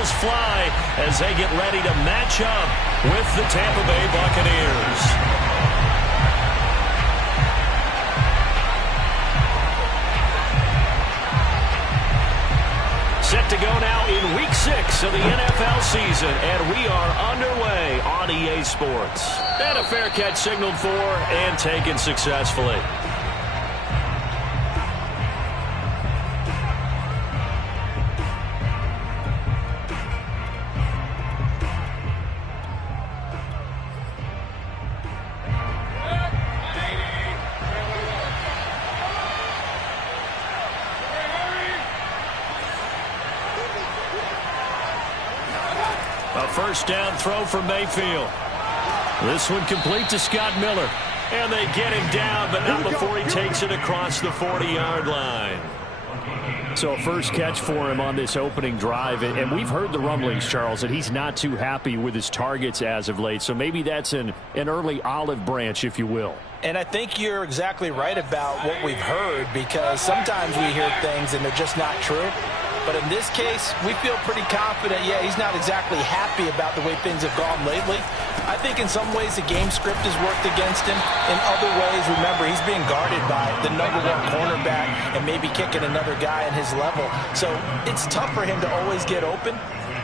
Eagles fly as they get ready to match up with the Tampa Bay Buccaneers. Set to go now in Week 6 of the NFL season, and we are underway on EA Sports. And a fair catch signaled for and taken successfully. First down throw for Mayfield. This one complete to Scott Miller. And they get him down, but not before he takes it across the 40-yard line. So first catch for him on this opening drive. And we've heard the rumblings, Charles, that he's not too happy with his targets as of late. So maybe that's an early olive branch, if you will. And I think you're exactly right about what we've heard, because sometimes we hear things and they're just not true. But in this case, we feel pretty confident. Yeah, he's not exactly happy about the way things have gone lately. I think in some ways the game script has worked against him. In other ways, remember, he's being guarded by the #1 cornerback and maybe kicking another guy at his level. So it's tough for him to always get open.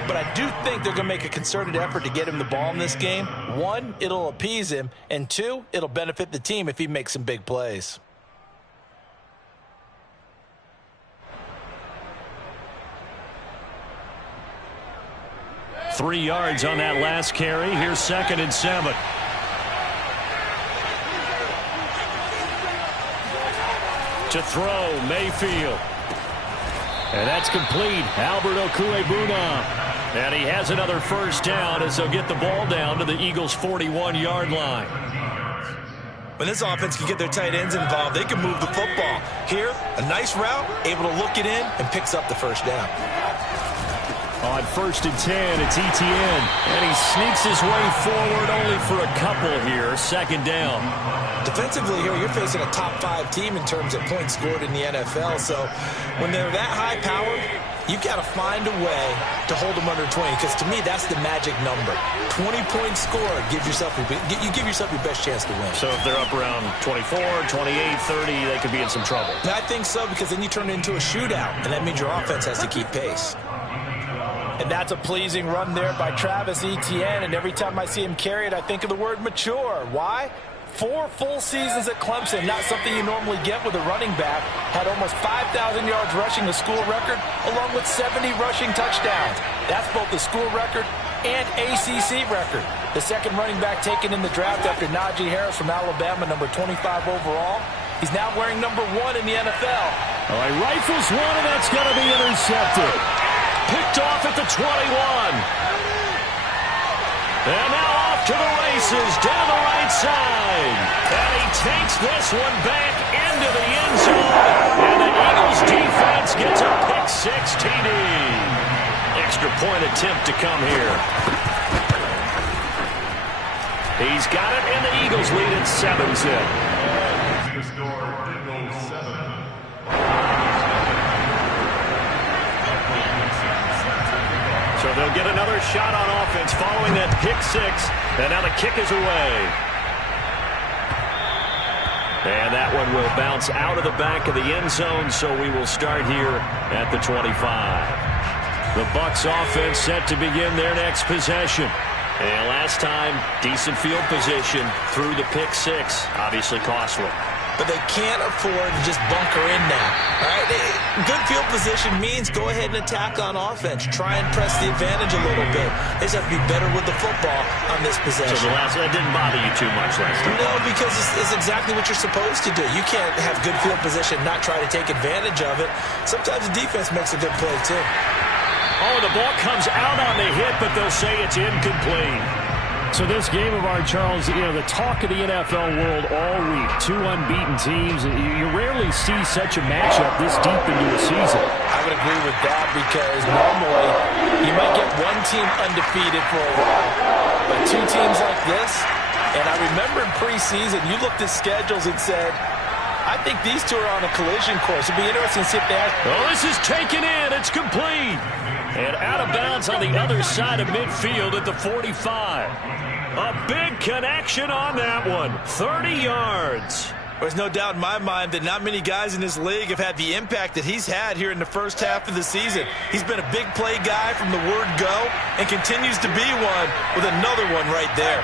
But I do think they're going to make a concerted effort to get him the ball in this game. One, it'll appease him. And two, it'll benefit the team if he makes some big plays. Three yards on that last carry. Here's 2nd and 7. To throw, Mayfield. And that's complete. Albert Okwuegbunam. And he has another first down as they'll get the ball down to the Eagles' 41-yard line. When this offense can get their tight ends involved, they can move the football. Here, a nice route, able to look it in, and picks up the first down. On 1st and 10, it's Etienne. And he sneaks his way forward only for a couple here. 2nd down. Defensively here, you're facing a top 5 team in terms of points scored in the NFL. So when they're that high-powered, you've got to find a way to hold them under 20. Because to me, that's the magic number. 20 points scored, you give yourself your best chance to win. So if they're up around 24, 28, 30, they could be in some trouble. I think so, because then you turn it into a shootout. And that means your offense has to keep pace. And that's a pleasing run there by Travis Etienne. And every time I see him carry it, I think of the word mature. Why? 4 full seasons at Clemson, not something you normally get with a running back. Had almost 5,000 yards rushing, the school record, along with 70 rushing touchdowns. That's both the school record and ACC record. The second running back taken in the draft after Najee Harris from Alabama, number 25 overall. He's now wearing number 1 in the NFL. All right, rifles one, and that's going to be intercepted. Picked off at the 21. And now off to the races down the right side. And he takes this one back into the end zone. And the Eagles defense gets a pick-6 TD. Extra point attempt to come here. He's got it, and the Eagles lead at 7-zip. So they'll get another shot on offense following that pick-6. And now the kick is away. And that one will bounce out of the back of the end zone, so we will start here at the 25. The Bucs offense set to begin their next possession. And last time, decent field position through the pick-6. Obviously costly. But they can't afford to just bunker in now. All right? Good field position means go ahead and attack on offense. Try and press the advantage a little bit. They just have to be better with the football on this possession. So that didn't bother you too much last time? No, because it's exactly what you're supposed to do. You can't have good field position, not try to take advantage of it. Sometimes the defense makes a good play, too. Oh, the ball comes out on the hit, but they'll say it's incomplete. So this game of ours, Charles, the talk of the NFL world all week. 2 unbeaten teams. You rarely see such a matchup this deep into a season. I would agree with that, because normally you might get one team undefeated for a while, but 2 teams like this, and I remember in preseason, you looked at schedules and said, I think these two are on a collision course. It'll be interesting to see if they have... Oh, this is taken in. It's complete. And out of bounds on the other side of midfield at the 45. A big connection on that one. 30 yards. There's no doubt in my mind that not many guys in this league have had the impact that he's had here in the first half of the season. He's been a big play guy from the word go and continues to be one with another one right there.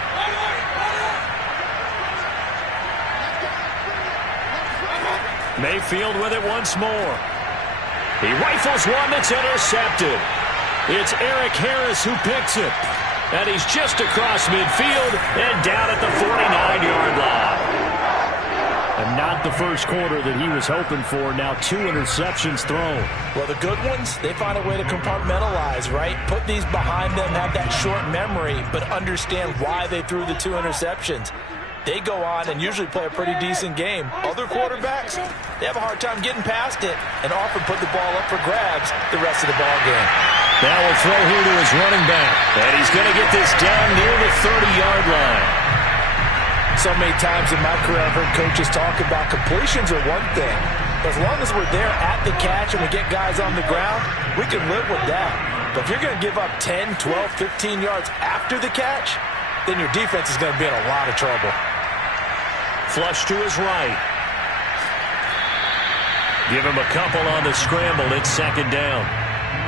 Mayfield with it once more. He rifles one that's intercepted. It's Eric Harris who picks it. And he's just across midfield and down at the 49-yard line. And not the first quarter that he was hoping for. Now 2 interceptions thrown. Well, the good ones, they find a way to compartmentalize, right? Put these behind them, have that short memory, but understand why they threw the 2 interceptions. They go on and usually play a pretty decent game. Other quarterbacks, they have a hard time getting past it and often put the ball up for grabs the rest of the ball game. Now we'll throw here to his running back. And he's going to get this down near the 30-yard line. So many times in my career I've heard coaches talk about completions are one thing. But as long as we're there at the catch and we get guys on the ground, we can live with that. But if you're going to give up 10, 12, 15 yards after the catch, then your defense is going to be in a lot of trouble. Flush to his right. Give him a couple on the scramble. It's second down.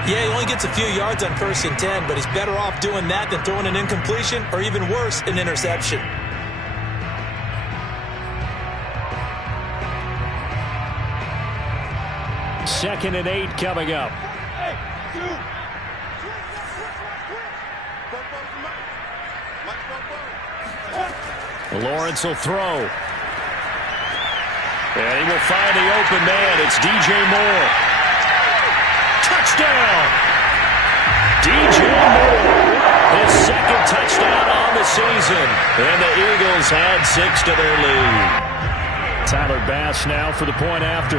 Yeah, he only gets a few yards on 1st and 10, but he's better off doing that than throwing an incompletion or even worse, an interception. Second and 8 coming up. Lawrence will throw. And he will find the open man. It's DJ Moore. Touchdown! DJ Moore. His second touchdown on the season. And the Eagles add 6 to their lead. Tyler Bass now for the point after.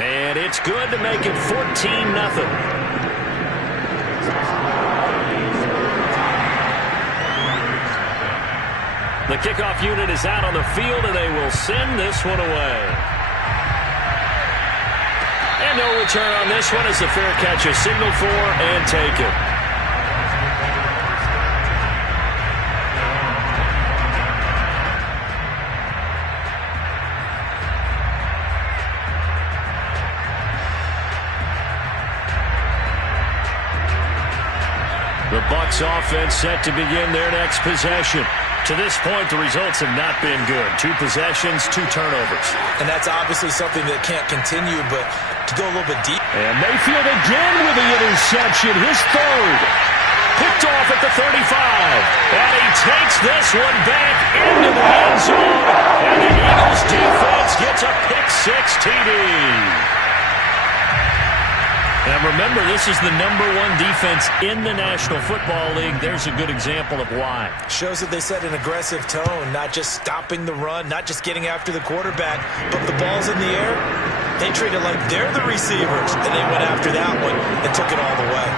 And it's good to make it 14-0. The kickoff unit is out on the field, and they will send this one away. And no return on this one as the fair catch is signaled for and taken. The Bucs offense set to begin their next possession. To this point, the results have not been good. 2 possessions, 2 turnovers. And that's obviously something that can't continue, but to go a little bit deep. And Mayfield again with the interception, his third. Picked off at the 35. And he takes this one back into the end zone. And the Eagles defense gets a pick-6 TD. And remember, this is the #1 defense in the National Football League. There's a good example of why. Shows that they set an aggressive tone, not just stopping the run, not just getting after the quarterback, but the ball's in the air. They treat it like they're the receivers, and they went after that one and took it all the way.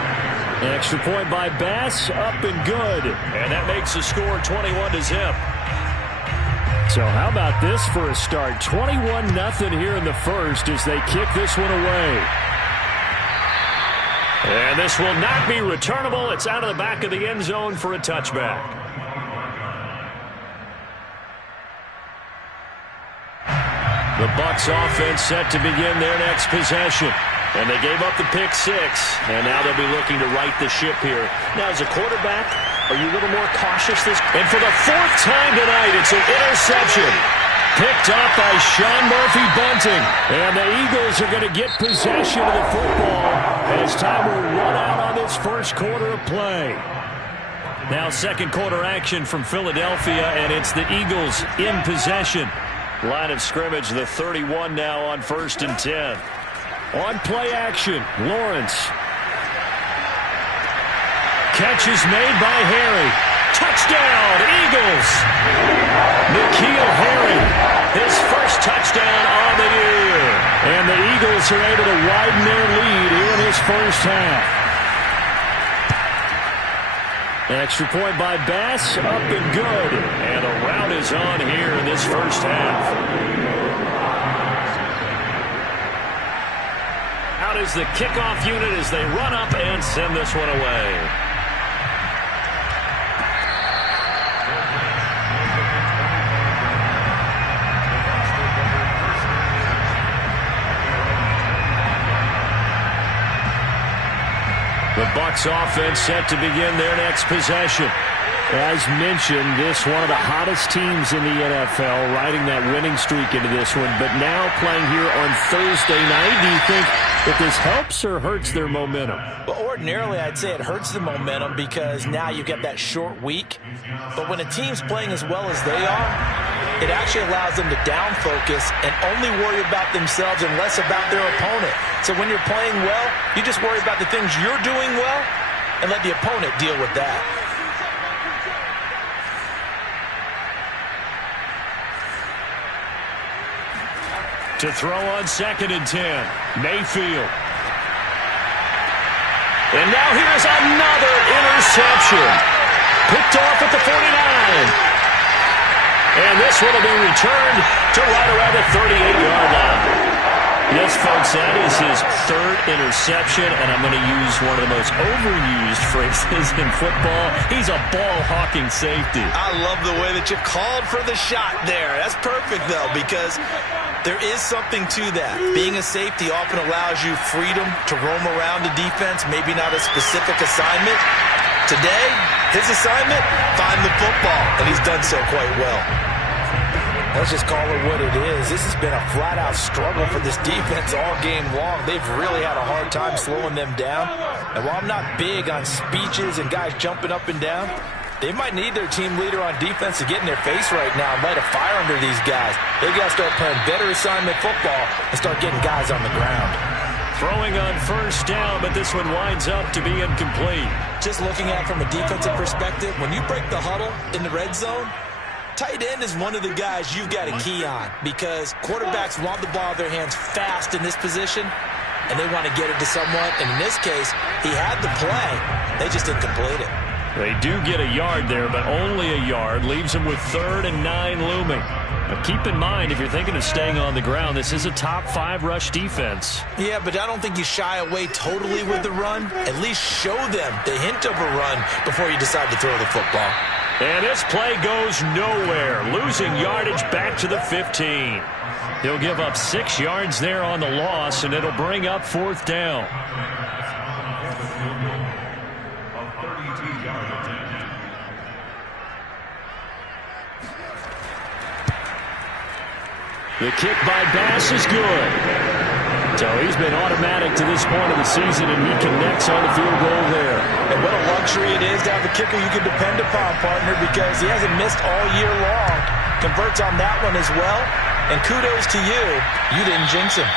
An extra point by Bass, up and good. And that makes the score 21-0. So how about this for a start? 21-0 here in the first as they kick this one away. And this will not be returnable. It's out of the back of the end zone for a touchback. The Bucs offense set to begin their next possession. And they gave up the pick-6. And now they'll be looking to right the ship here. Now, as a quarterback, are you a little more cautious this? And for the 4th time tonight, it's an interception. Picked up by Sean Murphy-Bunting. And the Eagles are going to get possession of the football as time will run out on this first quarter of play. Now second quarter action from Philadelphia, and it's the Eagles in possession. Line of scrimmage, the 31 now on 1st and 10. On play action, Lawrence. Catch is made by Harry. Touchdown, Eagles! N'Keal Harry, his first touchdown on the year. And the Eagles are able to widen their lead here in this first half. Extra point by Bass, up and good. And a rout is on here in this first half. Out is the kickoff unit as they run up and send this one away. The Bucs offense set to begin their next possession. As mentioned, this one of the hottest teams in the NFL, riding that winning streak into this one, but now playing here on Thursday night. Do you think that this helps or hurts their momentum? Well, ordinarily, I'd say it hurts the momentum because now you get that short week. But when a team's playing as well as they are, it actually allows them to down focus and only worry about themselves and less about their opponent. So when you're playing well, you just worry about the things you're doing well and let the opponent deal with that. To throw on 2nd and 10, Mayfield. And now here's another interception. Picked off at the 49. And this one will be returned to right around the 38-yard line. Yes, folks, that is his 3rd interception, and I'm going to use one of the most overused phrases in football. He's a ball-hawking safety. I love the way that you called for the shot there. That's perfect, though, because there is something to that. Being a safety often allows you freedom to roam around the defense, maybe not a specific assignment. Today, his assignment, find the football, and he's done so quite well. Let's just call it what it is. This has been a flat-out struggle for this defense all game long. They've really had a hard time slowing them down. And while I'm not big on speeches and guys jumping up and down, they might need their team leader on defense to get in their face right now and light a fire under these guys. They got to start playing better assignment football and start getting guys on the ground. Throwing on 1st down, but this one winds up to be incomplete. Just looking at it from a defensive perspective, when you break the huddle in the red zone, tight end is one of the guys you've got to key on because quarterbacks want the ball in their hands fast in this position, and they want to get it to someone. And in this case, he had the play. They just didn't complete it. They do get a yard there, but only a yard. Leaves them with 3rd and 9 looming. Now keep in mind, if you're thinking of staying on the ground, this is a top 5 rush defense. Yeah, but I don't think you shy away totally with the run. At least show them the hint of a run before you decide to throw the football. And this play goes nowhere. Losing yardage back to the 15. He'll give up 6 yards there on the loss, and it'll bring up 4th down. The kick by Bass is good. So he's been automatic to this point of the season, and he connects on the field goal there. And what a luxury it is to have a kicker you can depend upon, partner, because he hasn't missed all year long. Converts on that one as well. And kudos to you. You didn't jinx him.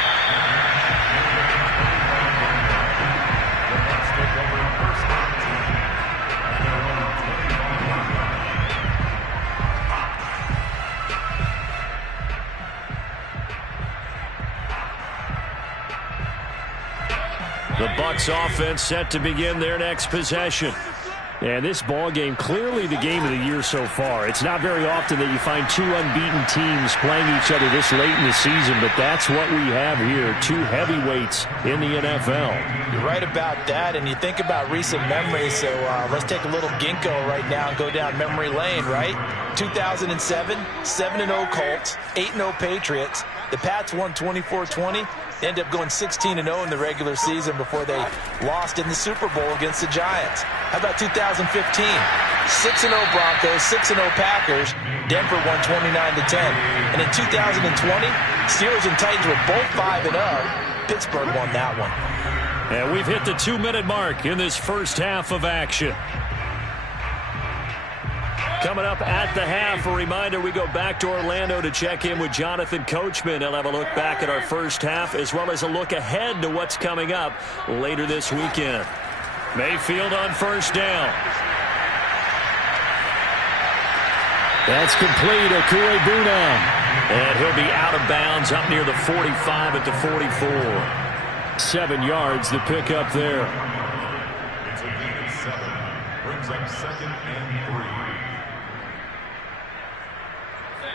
The Bucs offense set to begin their next possession. And this ball game, clearly the game of the year so far. It's not very often that you find 2 unbeaten teams playing each other this late in the season, but that's what we have here. 2 heavyweights in the NFL. You're right about that, and you think about recent memories, so let's take a little ginkgo right now and go down memory lane, right? 2007, 7-0 Colts, 8-0 Patriots. The Pats won 24-20. They ended up going 16-0 in the regular season before they lost in the Super Bowl against the Giants. How about 2015? 6-0 Broncos, 6-0 Packers. Denver won 29-10. And in 2020, Steelers and Titans were both 5-0. Pittsburgh won that one. And we've hit the 2-minute mark in this first half of action. Coming up at the half, a reminder, we go back to Orlando to check in with Jonathan Coachman. He'll have a look back at our first half as well as a look ahead to what's coming up later this weekend. Mayfield on 1st down. That's complete. Okuegbunam. And he'll be out of bounds up near the 45 at the 44. 7 yards the pickup there. Brings up 2nd and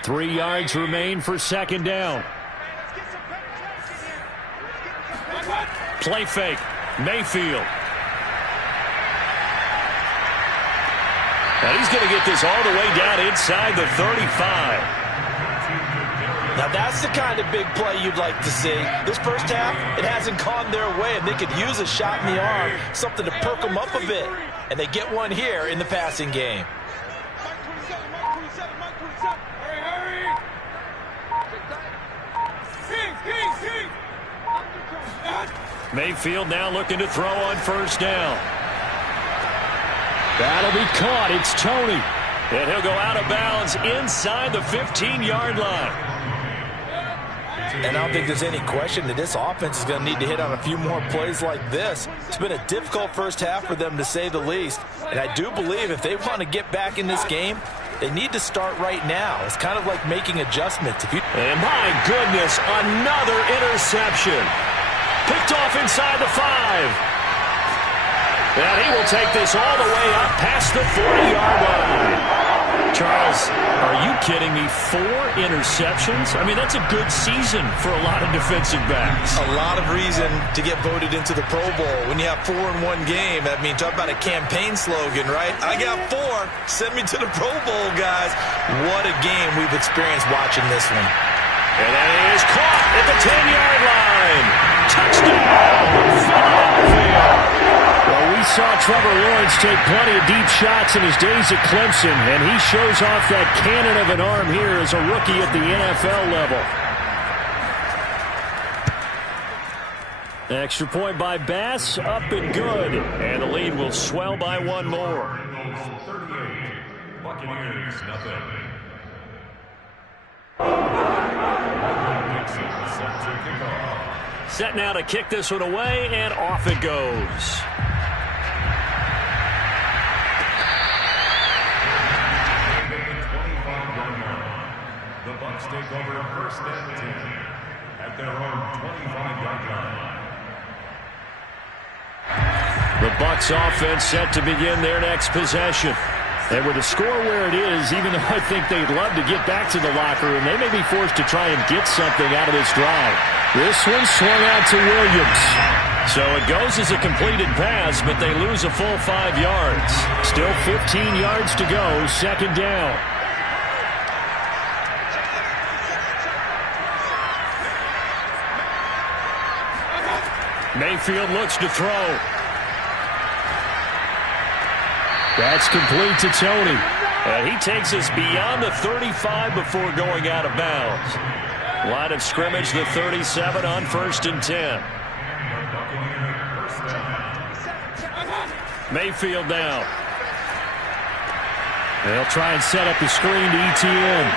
3. 3 yards remain for 2nd down. Play fake. Mayfield. And he's going to get this all the way down inside the 35. Now that's the kind of big play you'd like to see. This first half, it hasn't gone their way, and they could use a shot in the arm, something to perk them up a bit. And they get one here in the passing game. Mayfield now looking to throw on 1st down. That'll be caught. It's Toney. And he'll go out of bounds inside the 15-yard line. And I don't think there's any question that this offense is going to need to hit on a few more plays like this. It's been a difficult first half for them, to say the least. And I do believe if they want to get back in this game, they need to start right now. It's kind of like making adjustments. And my goodness, another interception. Picked off inside the 5. And he will take this all the way up past the 40-yard line. Charles, are you kidding me? 4 interceptions? I mean, that's a good season for a lot of defensive backs. A lot of reason to get voted into the Pro Bowl. When you have 4 in one game, I mean, talk about a campaign slogan, right? I got 4. Send me to the Pro Bowl, guys. What a game we've experienced watching this one. And that is caught at the 10-yard line. Touchdown, Philadelphia. Well, we saw Trevor Lawrence take plenty of deep shots in his days at Clemson, and he shows off that cannon of an arm here as a rookie at the NFL level. Extra point by Bass, up and good. And the lead will swell by 1 more. 38. Buccaneers, nothing. Set now to kick this one away, and off it goes. The Bucs take over 1st and 10 at their own 25-yard line. The Bucs offense set to begin their next possession. And with the score where it is, even though I think they'd love to get back to the locker room, they may be forced to try and get something out of this drive. This one swung out to Williams. So it goes as a completed pass, but they lose a full 5 yards. Still 15 yards to go, 2nd down. Mayfield looks to throw. That's complete to Toney. And he takes us beyond the 35 before going out of bounds. Line of scrimmage, the 37 on 1st and 10. Mayfield now. They'll try and set up the screen to ETN.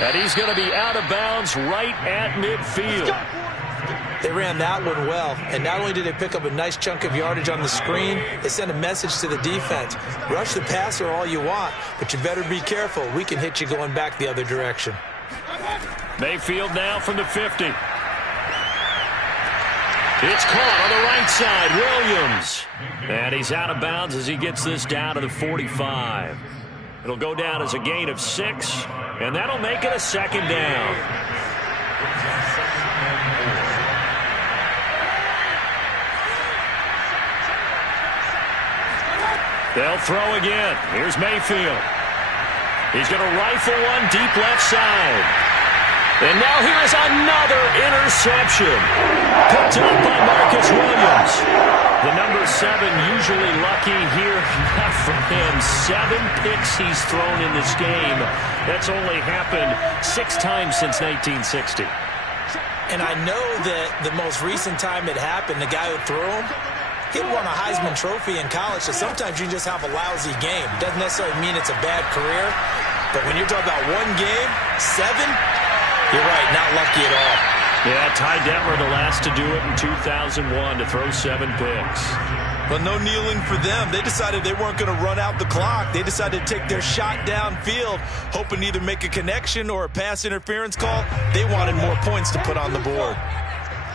And he's going to be out of bounds right at midfield. They ran that one well, and not only did they pick up a nice chunk of yardage on the screen, they sent a message to the defense. Rush the passer all you want, but you better be careful. We can hit you going back the other direction. Mayfield now from the 50. It's caught on the right side, Williams. And he's out of bounds as he gets this down to the 45. It'll go down as a gain of 6, and that'll make it a 2nd down. They'll throw again. Here's Mayfield. He's going to rifle one deep left side. And now here is another interception. Picked up by Marcus Williams. The number 7 usually lucky here. Not for him. 7 picks he's thrown in this game. That's only happened 6 times since 1960. And I know that the most recent time it happened, the guy who threw him, he won a Heisman Trophy in college, so sometimes you just have a lousy game. Doesn't necessarily mean it's a bad career, but when you're talking about one game, 7, you're right, not lucky at all. Yeah, Ty Detmer, the last to do it in 2001, to throw 7 picks. But no kneeling for them. They decided they weren't going to run out the clock. They decided to take their shot downfield, hoping to either make a connection or a pass interference call. They wanted more points to put on the board.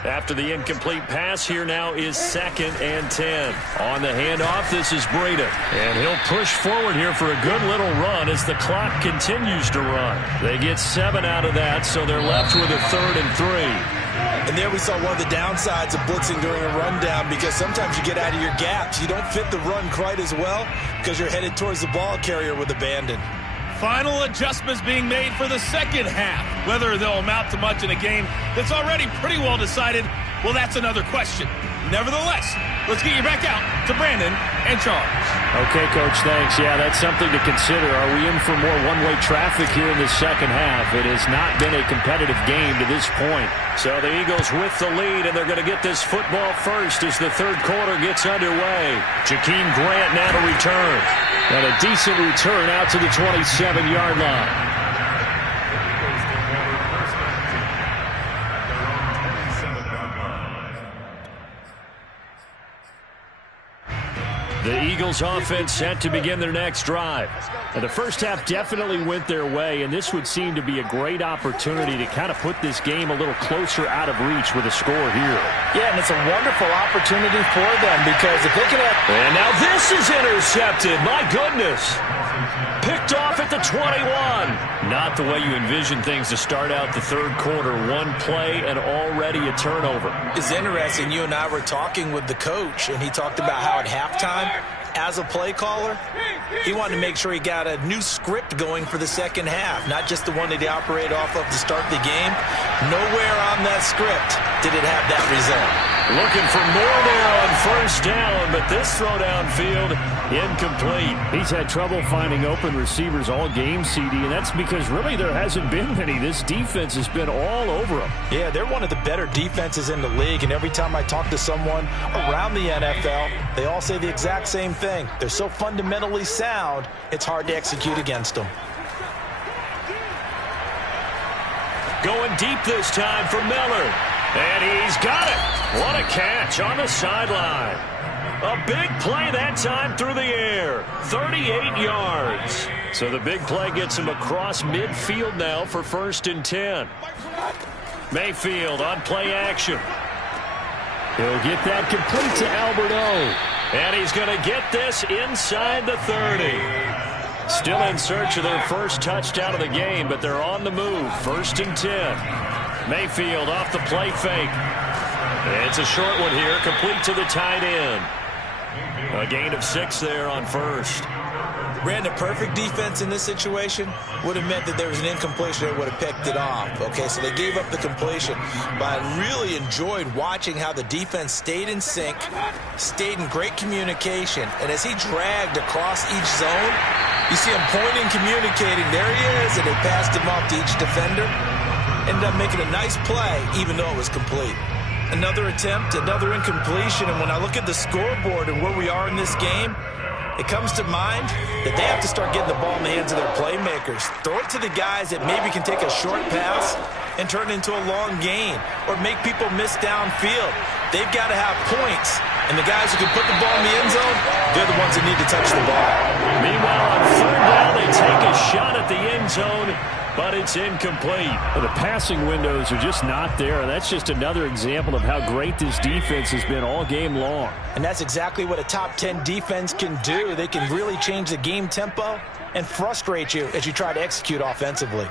After the incomplete pass, here now is 2nd and 10. On the handoff, this is Breida. And he'll push forward here for a good little run as the clock continues to run. They get 7 out of that, so they're left with a 3rd and 3. And there we saw one of the downsides of blitzing during a rundown, because sometimes you get out of your gaps. You don't fit the run quite as well because you're headed towards the ball carrier with abandon. Final adjustments being made for the second half. Whether they'll amount to much in a game that's already pretty well decided, well, that's another question. Nevertheless, let's get you back out to Brandon and Charles. Okay, Coach, thanks. Yeah, that's something to consider. Are we in for more one-way traffic here in the second half? It has not been a competitive game to this point. So the Eagles with the lead, and they're going to get this football first as the third quarter gets underway. Jakeem Grant now to return. And a decent return out to the 27-yard line. The Eagles offense set to begin their next drive. And the first half definitely went their way, and this would seem to be a great opportunity to kind of put this game a little closer out of reach with a score here. Yeah, and it's a wonderful opportunity for them, because if they can have... And now this is intercepted. My goodness. Picked off at the 21. Not the way you envision things to start out the third quarter. One play and already a turnover. It's interesting. You and I were talking with the coach, and he talked about how at halftime, as a play caller, he wanted to make sure he got a new script going for the second half, not just the one that he operated off of to start the game. Nowhere on that script did it have that result. Looking for more there on first down, but this throw downfield incomplete. He's had trouble finding open receivers all game, CD, and that's because really there hasn't been many. This defense has been all over them. Yeah, they're one of the better defenses in the league, and every time I talk to someone around the NFL, they all say the exact same thing. They're so fundamentally sound, it's hard to execute against them. Going deep this time for Miller. And he's got it. What a catch on the sideline. A big play that time through the air. 38 yards. So the big play gets him across midfield now for 1st and 10. Mayfield on play action. He'll get that complete to Albert O. And he's going to get this inside the 30. Still in search of their first touchdown of the game, but they're on the move. 1st and 10. Mayfield off the play fake. It's a short one here, complete to the tight end. A gain of 6 there on first. Ran the perfect defense in this situation would have meant that there was an incompletion that would have picked it off. Okay, so they gave up the completion. But I really enjoyed watching how the defense stayed in sync, stayed in great communication, and as he dragged across each zone, you see him pointing, communicating. There he is, and they passed him off to each defender. Ended up making a nice play, even though it was complete. Another attempt, another incompletion, and when I look at the scoreboard and where we are in this game, it comes to mind that they have to start getting the ball in the hands of their playmakers. Throw it to the guys that maybe can take a short pass and turn it into a long gain, or make people miss downfield. They've got to have points, and the guys who can put the ball in the end zone, they're the ones that need to touch the ball. Meanwhile, on 3rd down, they take a shot at the end zone, but it's incomplete. The passing windows are just not there, and that's just another example of how great this defense has been all game long. And that's exactly what a top 10 defense can do. They can really change the game tempo and frustrate you as you try to execute offensively.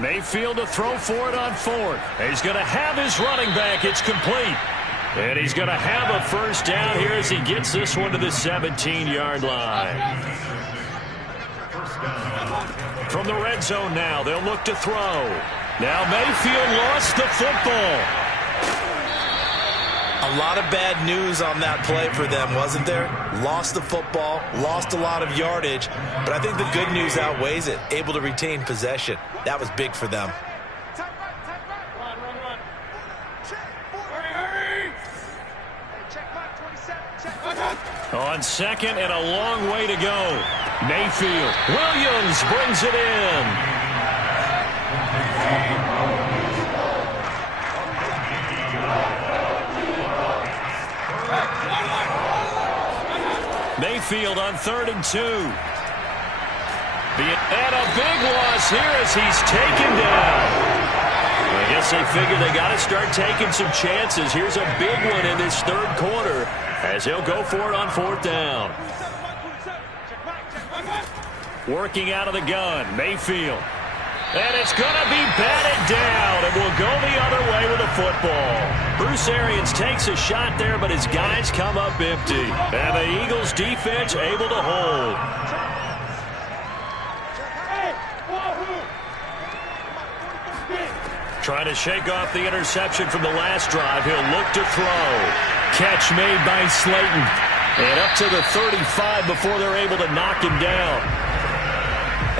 Mayfield to throw for it on 4th. He's going to have his running back. It's complete. And he's going to have a first down here as he gets this one to the 17-yard line. From the red zone now, they'll look to throw. Now Mayfield lost the football. A lot of bad news on that play for them, wasn't there? Lost the football, lost a lot of yardage, but I think the good news outweighs it. Able to retain possession. That was big for them. On 2nd and a long way to go. Mayfield. Williams brings it in. Mayfield on 3rd and 2. And a big loss here as he's taken down. I guess they figure they got to start taking some chances. Here's a big one in this third quarter as he'll go for it on fourth down. Working out of the gun, Mayfield. And it's going to be batted down, and will go the other way with the football. Bruce Arians takes a shot there, but his guys come up empty. And the Eagles defense able to hold. Trying to shake off the interception from the last drive. He'll look to throw. Catch made by Slayton. And up to the 35 before they're able to knock him down.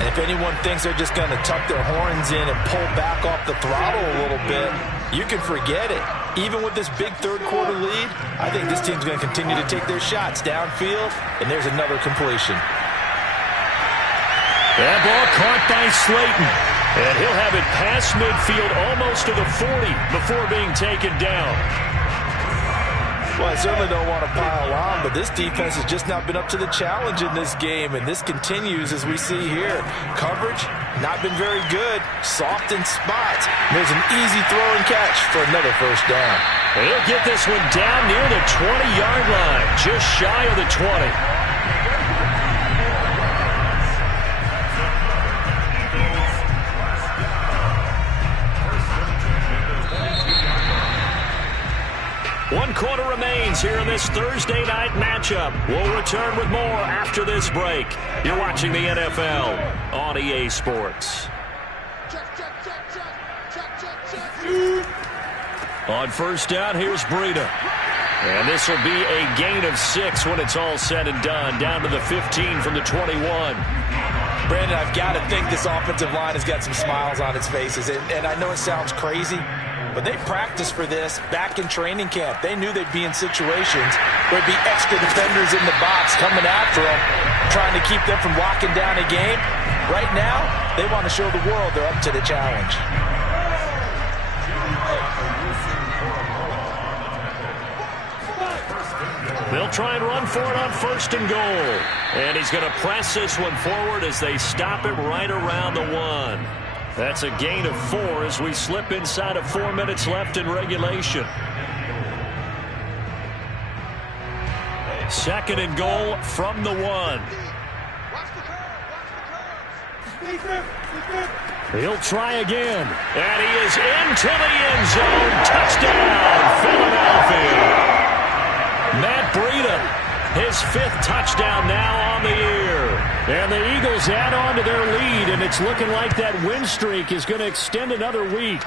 And if anyone thinks they're just going to tuck their horns in and pull back off the throttle a little bit, you can forget it. Even with this big third quarter lead, I think this team's going to continue to take their shots downfield, and there's another completion. That ball caught by Slayton. And he'll have it past midfield almost to the 40 before being taken down. Well, I certainly don't want to pile on, but this defense has just not been up to the challenge in this game, and this continues as we see here. Coverage, not been very good. Soft in spots. There's an easy throw and catch for another first down. He'll get this one down near the 20-yard line, just shy of the 20. One quarter remains here in this Thursday night matchup. We'll return with more after this break. You're watching the NFL on EA Sports. On first down, here's Breida. And this will be a gain of 6 when it's all said and done, down to the 15 from the 21. Brandon, I've got to think this offensive line has got some smiles on its faces. And I know it sounds crazy, but they practiced for this back in training camp. They knew they'd be in situations where there'd be extra defenders in the box coming after them, trying to keep them from locking down a game. Right now, they want to show the world they're up to the challenge. They'll try and run for it on first and goal. And he's going to press this one forward as they stop it right around the 1. That's a gain of 4 as we slip inside of 4 minutes left in regulation. Second and goal from the 1. He'll try again. And he is into the end zone. Touchdown, Philadelphia. Matt Breida, his 5th touchdown now on the year. And the Eagles add on to their lead, and it's looking like that win streak is going to extend another week.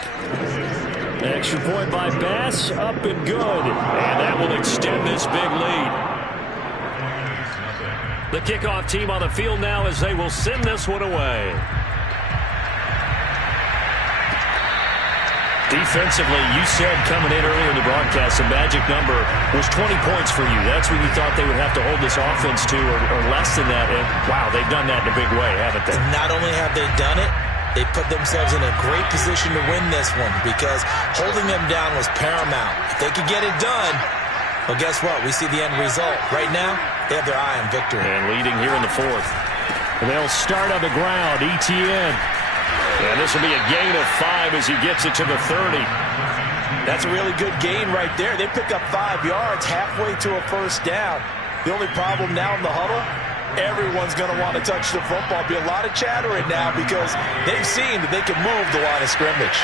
Extra point by Bass, up and good. And that will extend this big lead. The kickoff team on the field now as they will send this one away. Defensively, you said coming in earlier in the broadcast, the magic number was 20 points for you. That's when you thought they would have to hold this offense to, or less than that. And, wow, they've done that in a big way, haven't they? And not only have they done it, they put themselves in a great position to win this one because holding them down was paramount. If they could get it done, well, guess what? We see the end result. Right now, they have their eye on victory. And leading here in the 4th. And they'll start on the ground, ETN. And this will be a gain of 5 as he gets it to the 30. That's a really good gain right there. They pick up 5 yards halfway to a first down. The only problem now in the huddle, everyone's going to want to touch the football. Be a lot of chattering now because they've seen that they can move the line of scrimmage.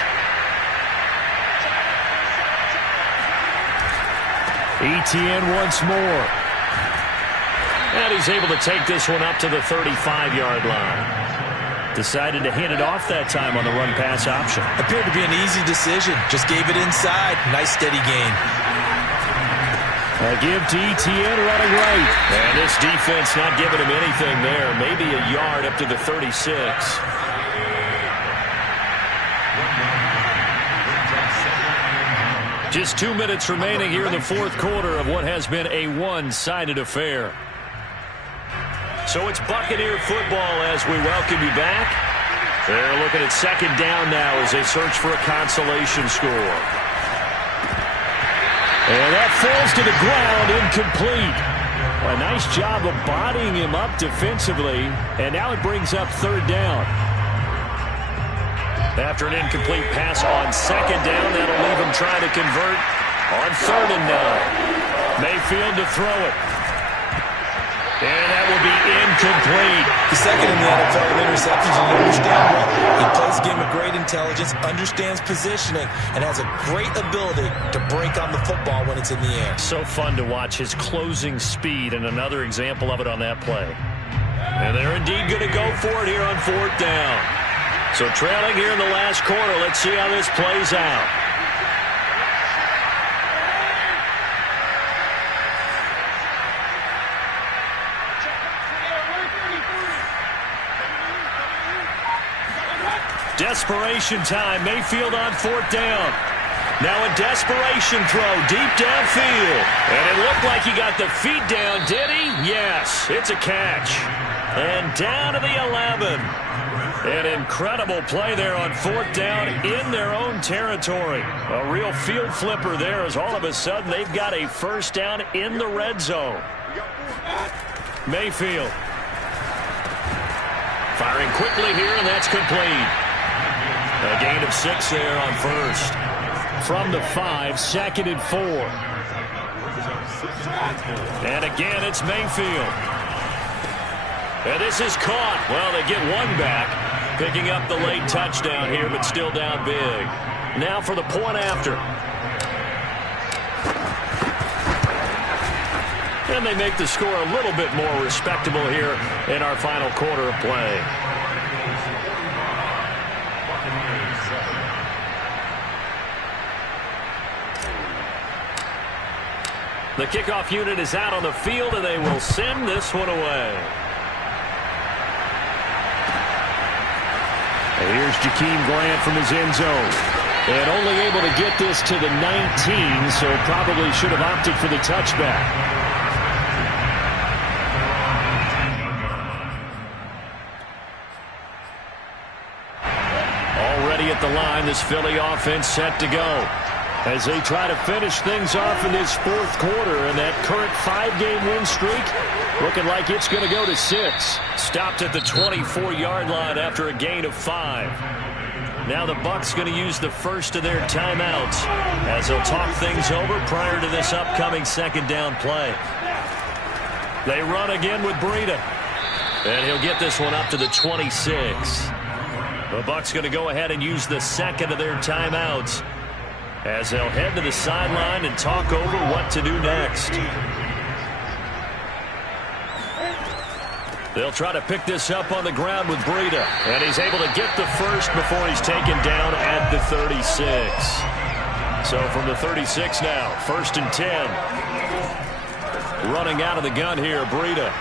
ETN once more. And he's able to take this one up to the 35-yard line. Decided to hand it off that time on the run-pass option. Appeared to be an easy decision. Just gave it inside. Nice steady gain. A give to ETN running right. And this defense not giving him anything there. Maybe a yard up to the 36. Just 2 minutes remaining here in the 4th quarter of what has been a one-sided affair. So it's Buccaneer football as we welcome you back. They're looking at second down now as they search for a consolation score. And that falls to the ground, incomplete. A nice job of bodying him up defensively, and now it brings up third down. After an incomplete pass on second down, that'll leave him trying to convert on 3rd and 9. Mayfield to throw it. And that will be incomplete. The second in the NFL with interceptions, and you understand what? He plays a game of great intelligence, understands positioning, and has a great ability to break on the football when it's in the air. So fun to watch his closing speed, and another example of it on that play. And they're indeed going to go for it here on 4th down. So trailing here in the last quarter, let's see how this plays out. Desperation time. Mayfield on 4th down. Now a desperation throw deep downfield. And it looked like he got the feet down, did he? Yes, it's a catch. And down to the 11. An incredible play there on 4th down in their own territory. A real field flipper there as all of a sudden they've got a first down in the red zone. Mayfield. Firing quickly here, and that's complete. A gain of 6 there on 1st. From the 5, 2nd and 4. And again, it's Mayfield. And this is caught. Well, they get one back, picking up the late touchdown here, but still down big. Now for the point after. And they make the score a little bit more respectable here in our final quarter of play. The kickoff unit is out on the field, and they will send this one away. And here's Jakeem Grant from his end zone. And only able to get this to the 19, so probably should have opted for the touchback. Already at the line, this Philly offense set to go as they try to finish things off in this 4th quarter, and that current 5-game win streak looking like it's going to go to 6. Stopped at the 24-yard line after a gain of 5. Now the Bucs going to use the first of their timeouts as they'll talk things over prior to this upcoming 2nd down play. They run again with Breida, and he'll get this one up to the 26. The Bucs going to go ahead and use the second of their timeouts as they'll head to the sideline and talk over what to do next. They'll try to pick this up on the ground with Breida, and he's able to get the first before he's taken down at the 36. So from the 36 now, 1st and 10. Running out of the gun here, Breida.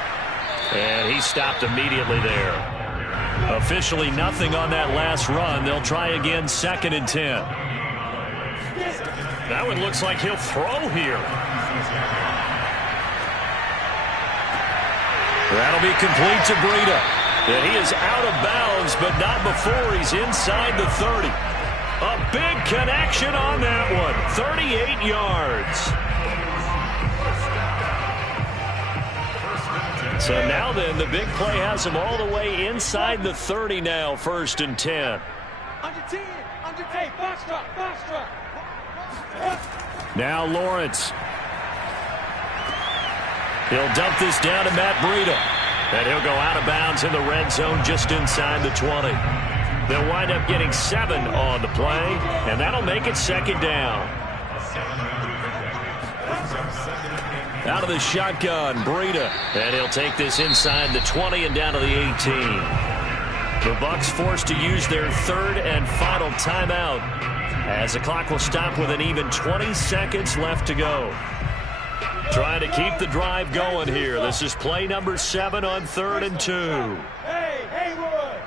And he stopped immediately there. Officially nothing on that last run. They'll try again, 2nd and 10. That one looks like he'll throw here. That'll be complete to Breida. And he is out of bounds, but not before he's inside the 30. A big connection on that one. 38 yards. So now then, the big play has him all the way inside the 30 now, 1st and 10. Under 10, hey, box truck. Now Lawrence. He'll dump this down to Matt Breida. And he'll go out of bounds in the red zone just inside the 20. They'll wind up getting 7 on the play, and that'll make it 2nd down. Out of the shotgun, Breida. And he'll take this inside the 20 and down to the 18. The Bucs forced to use their 3rd and final timeout, as the clock will stop with an even 20 seconds left to go. Trying to keep the drive going here. This is play number 7 on 3rd and 2. Hey, Haywood!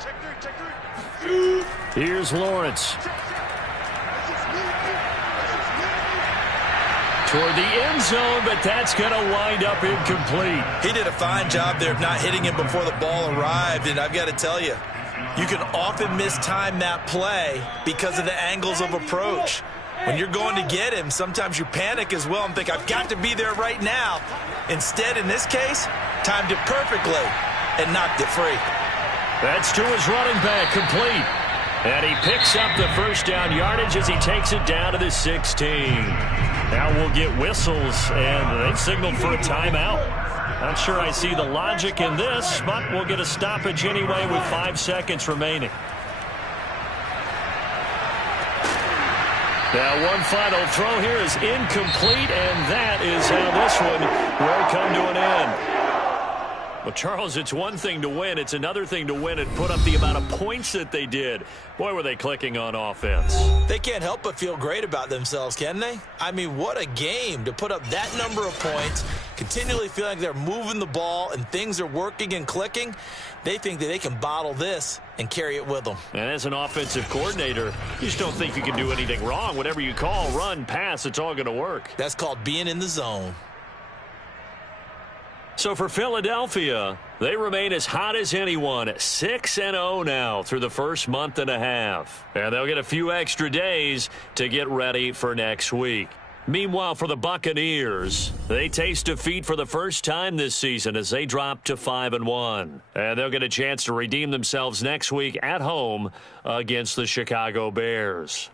Check three. Here's Lawrence. Toward the end zone, but that's going to wind up incomplete. He did a fine job there of not hitting him before the ball arrived, and I've got to tell you, you can often mistime that play because of the angles of approach. When you're going to get him, sometimes you panic as well and think, I've got to be there right now. Instead, in this case, timed it perfectly and knocked it free. That's to his running back, complete. And he picks up the first down yardage as he takes it down to the 16. Now we'll get whistles, and they've signaled for a timeout. Not sure I see the logic in this, but we'll get a stoppage anyway with 5 seconds remaining. Now one final throw here is incomplete, and that is how this one will come to an end. Well, Charles, it's one thing to win. It's another thing to win and put up the amount of points that they did. Boy, were they clicking on offense. They can't help but feel great about themselves, can they? I mean, what a game to put up that number of points, continually feeling like they're moving the ball and things are working and clicking. They think that they can bottle this and carry it with them. And as an offensive coordinator, you just don't think you can do anything wrong. Whatever you call, run, pass, it's all going to work. That's called being in the zone. So for Philadelphia, they remain as hot as anyone, 6-0 now through the first month and a half. And they'll get a few extra days to get ready for next week. Meanwhile, for the Buccaneers, they taste defeat for the first time this season as they drop to 5-1. And they'll get a chance to redeem themselves next week at home against the Chicago Bears.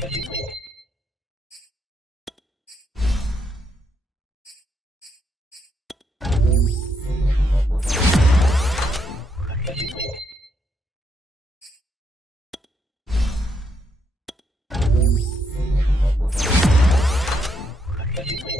Thank you.